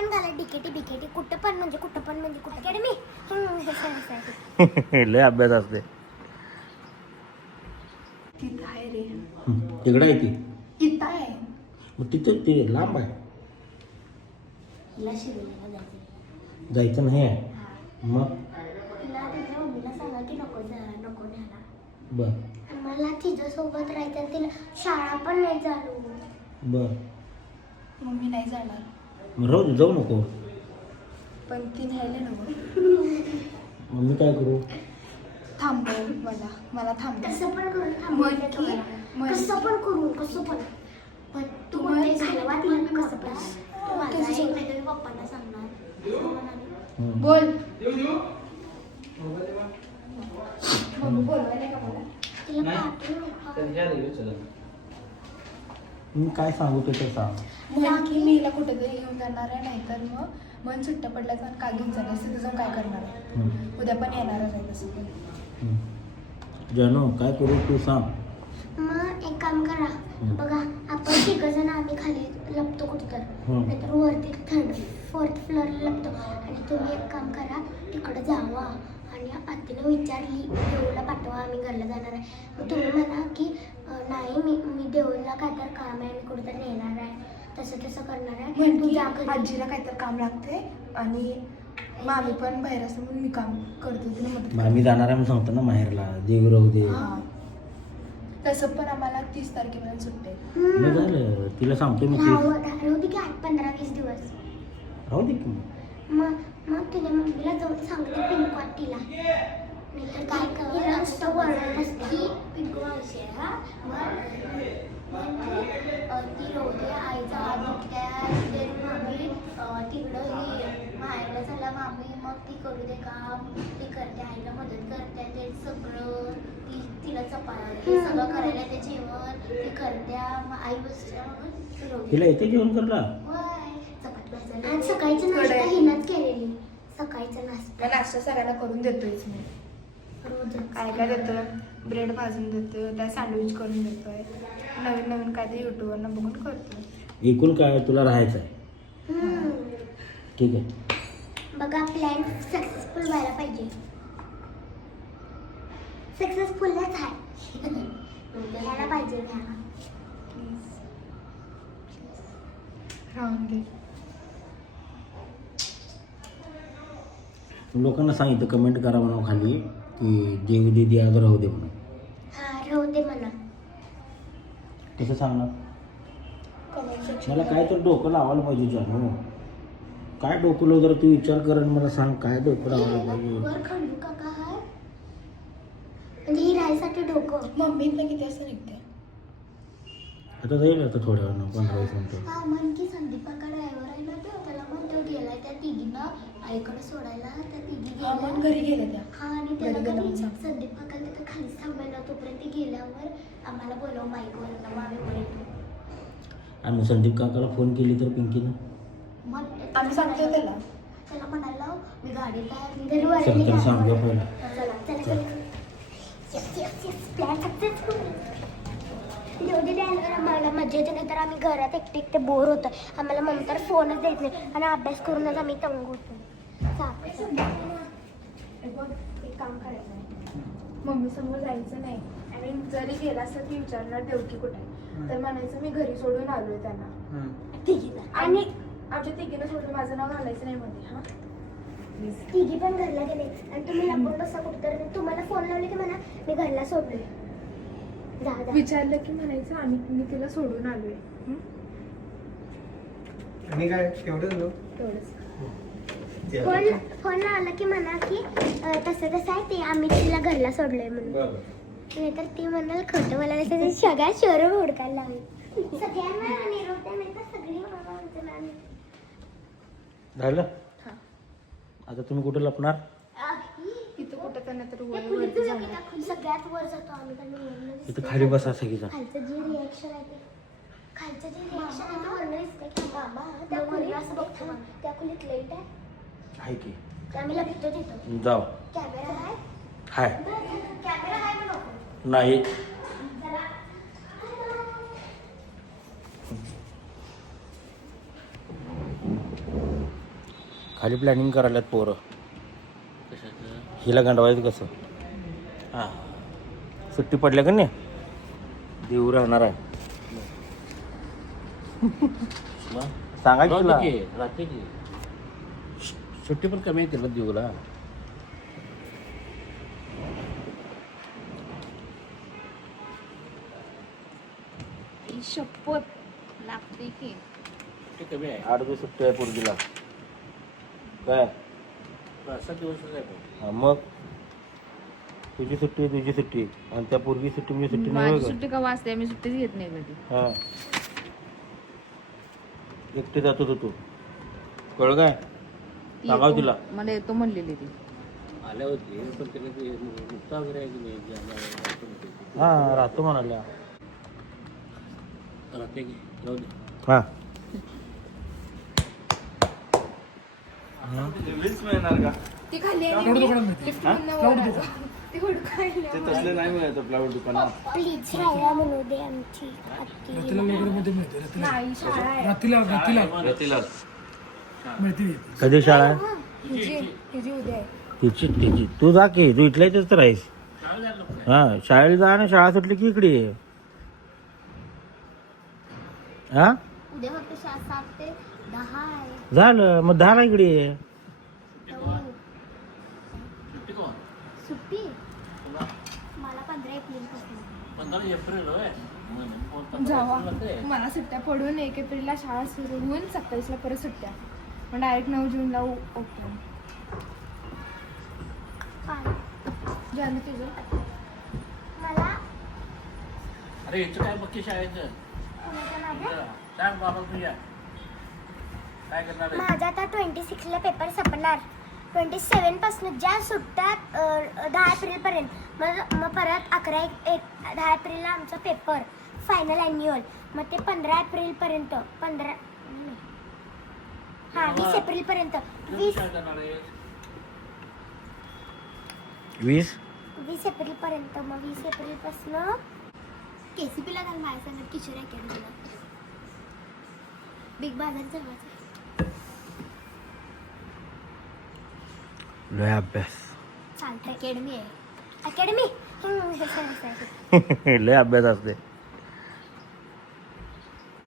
पण घाला डिकेटी बिकेटी कुठं पण म्हणजे कुठं पण म्हणजे कुठं अकॅडमी लय अभ्यास असते. तिथं आहे रे. तिकडे आहे ती. इथं आहे. मग तिथं ते लांब आहे. तिला जायचं जायचं नाही आहे. मग? तिला तिच्या मम्मीला सांगा की नको जा नको न्यायला. बर. मला तिच्यासोबत राहायचं आणि तिला शाळा पण नाही चालू. बर. मम्मी नाही जाणार. मग राहू दे जाऊ नको. पण ती न्यायला नको. मग मी काय करू? थांबव मला मला थांबव. कसं पण करून म्हण थांबवायचं की- तुम्हाला. म्हण. कसं पण करू कसं पण. पण तू म्हण म्हणते की- घालवा तिला मी कसं पण. तू माझा कसं मी पप्पांना सांगणार. म्हणाले. बोल. मम्मी बोलवायला का मला? तिला पाठवू नका. मी काय सांगू ते तर सांग म्हण की मी हिला कुठेतरी घेऊन जाणार आहे नाहीतर मग मन सुट्ट्या पडल्याचं आणि का घेऊन जाणार? तिथं जाऊन काय करणार? आहे हम्म. उद्या पण येणारच आहे तसं. पण हम्म. जानू काय करू तू सांग. मग एक काम करा. बघा आपण तिघ जण आम्ही खाली लपतो कुठं तर हम्म. नाहीतर वरती थर्ड फोर्थ फ्लोअरला लपतो. आणि तुम्ही एक काम करा तिकडे जावा. आणि आत्तीनं विचारली देऊला पाठवा आम्ही घरला जाणार आहे. मग तुम्ही म्हणा की नाही मी मी देऊला काय तर काम आहे मी कुठं तर नेणार आहे. तसं तसं करणार आहे. म्हण तू की जा घरी. आजीला काहीतरी काम लागते आणि मामी पण बाहेर असते म्हणून मी काम करते तिला मदत मग आम्ही जाणार आहे म्हणून सांगतो ना माहेरला. देव राहू दे. हा. तसं पण आम्हाला तीस तारखेपर्यंत सुट्टे हम्म. मग झालं. तिला सांगतो मी राहू दे की आठ पंधरा वीस दिवस. राहू दे की मग. मग मग तिने मम्मीला जाऊन सांगते पिंकू आत्तीला नाहीतर काय कर नुसतं वरडत असते ही पिंकू मावशी आहे हा. मग ती रोदे आईचा हात दुखत्या ते मामी तिकडं ही माहेरला झाला मामी मग ती करू दे काम ती करते आईला मदत करते ते सगळं ती तिला चपा हे सगळं करायला ते जेवण ती करत्या मग आई बसत्या म्हणून तिला येते जेवण करला आज सकाळीचं नाश्ता. हिनच केलेली. सकाळीचा नाश्ता. नाश्ता सगळ्यांना करून देतोयच मी. रोज काय काय देतो? ब्रेड भाजून देतो त्या सँडविच करून देतोय. नवीन नवीन काय ते युट्यूबवरनं बघून करतो एकूण काय तुला राहायचं आहे? ठीक आहे. बघा प्लॅन सक्सेसफुल व्हायला पाहिजे. सक्सेसफुलच आहे. घ्यायला पाहिजे घ्यायला प्लीज राहून दे. लोकांना सांगितलं कमेंट करा म्हणून खाली की देव दे दे आज राहू दे म्हणून. हा राहू दे म्हणा. कसं सांगणार? कमेंट सेक्शन मला काय तर डोकं लावायला पाहिजे जानू काय डोकं लावू जरा तू विचार कर आणि मला सांग काय डोकं लावायला पाहिजे? वर खंडू काका हाय म्हणजे ही राहायसाठी डोकं. मम्मी इथलं किती वाजता निघते आता जाईल आता थोड्या वेळानं पंधरा वीस मिनिटं. हा म्हण की संदीपाकडे ड्रायव्हर आहे ना तो त्याला मग तो गेलाय त्या तिघींना. आईकडे सोडायला त्या तिघी हा, गेल्या. घरी गेल्या त्या. हा आणि त्याला घरी गेलं कधी म्हणून. संदीप काकाला तिथं खालीच थांबायला तोपर्यंत ते गेल्यावर आम्हाला बोलव माईकवर मग आम्ही वर येतो. आणि संदीप काकाला फोन केली तर पिंकीनं? मग आम्ही सांगतो त्याला. त्याला म्हणायला लाव, मी गाडीत आहे मी घरी वर चल आली तर आहे. सांगू पहिला. चला चला दे द्यायला आम्हाला मजा येते नाही तर आम्ही घरात एकटे एकटे बोर होतो आम्हाला मम्मी तर फोनच देत नाही. आणि अभ्यास करूनच आम्ही तंग होतो. एक काम करायचं आहे मम्मी समोर जायचं नाही. आणि जरी गेला असता ती विचारणार देवकी कुठे आहे. तर म्हणायचं मी घरी सोडून आलोय त्यांना. तिघीला. आणि आणि आमच्या तिघीनं सोडून माझं नाव घालायचं नाही मध्ये हा? तिघी पण घरला गेले. आणि तुम्ही लपून बसा कुठतर. तुम्हाला फोन लावले की म्हणा मी घरला सोडले विचारलं की म्हणायचं आम्ही मी तिला सोडून आलोय. हं? आणि काय एवढं झालं तेवढंच. फोन फोन आला की म्हणा की अं, तसं तसं आहे ते आम्ही तिला घरला सोडलंय म्हणून. नाहीतर ती म्हणाल खोटं मला असं ते सगळ्या शोरूम हुडकायला लागेल. सगळ्यांना निरोप द्या नाही तर सगळी मला म्हणतील आम्ही. झालं? हा. आता तुम्ही कुठे लपणार? इथं तर वरती जाणार सगळ्यात वर जातो आम्ही वरनं. खाली बसा सगळीजण खालचं जे रिॲक्शन आहे ते. खालचं जे रिॲक्शन आहे ते वरनं दिसतंय की बाबा त्या खोलीत असं बघतो मग. त्या खोलीत लाइट आहे. आहे की. आम्ही कॅमेरा आहे? हाय. कॅमेरा आहे का नको. नाही. खाली प्लॅनिंग करायलात पोरं. कशाचं? हिला गंडवायचं कसं? हां. सुट्टी पडल्या का नाही? देऊ राहणार आहे. तुला. राहते की. सुट्टी पण कमी आहे तिला देऊला. शपथ लागते की. सुट्टी कमी आहे. आठ दिवस सुट्टी आहे पोरगीला. काय? सात दिवसच आहे पण. हा, मग? तुझी सुट्टी तुझी सुट्टी. आणि त्या पोरगी सुट्टी म्हणजे सुट्टी नाही माझी होय सुट्टी का वाचते मी सुट्टीच घेत नाही कधी. का हा. एकटी जातो तू. तू कळ काय? ती सांगाव येतो- तिला. मला येतो म्हणलेली ती. आल्या होती पण त्याला ते मुक्ता वगैरे आहे की नाही? जे आम्हाला राहतो म्हणते ते. हा राहतो म्हणाल्या. राहते की. जाऊ दे. हा. ती खाली आहे लिफ्ट मधनं वर आलं. ती हुडकायला प्लीज राहायला म्हणू दे आमची आत्ती. नाही शाळा आहे. कधी शाळा आहे? हिची हिची उद्या आहे. तिची तिची तू जा की तू इथल्या इथेच तर आहेस हा शाळेला जा ना शाळा सुटली की इकडे ये. हा? उद्या फक्त सात ते झालं मग दहाला इकडे. ये. सुट्टी? मला पंधरा एप्रिलपासून. जावा. मला सुट्ट्या पडून एक एप्रिलला शाळा सुरू होऊन सत्तावीसला परत सुट्ट्या. मग डायरेक्ट नऊ जूनला ओपन काय? तुझं. मला? अरे याचं काय बघकी शाळेचं? कुणाच्या माझ्या सांग बाबा तुझ्या काय करणार आहे? माझा आता ट्वेंटी सिक्सला पेपर संपणार. ट्वेंटी सेवनपासून ज्या सुटतात अ, दहा एप्रिल पर्यंत मग मग परत अकरा एक एक दहा एप्रिलला आमचा पेपर फायनल अॅन्युअल मग ते पंधरा एप्रिल पर्यंत पंधरा हा वीस एप्रिल पर्यंत वीस काय करणार आहे. वीस? वीस एप्रिल पर्यंत मग वीस एप्रिलपासून केसीपीला घाल माझ्या सांगत किशोर अकॅडमीला बिग बाजार जवळच लय अभ्यास चालतं अकॅडमी आहे अकॅडमी लय अभ्यास असते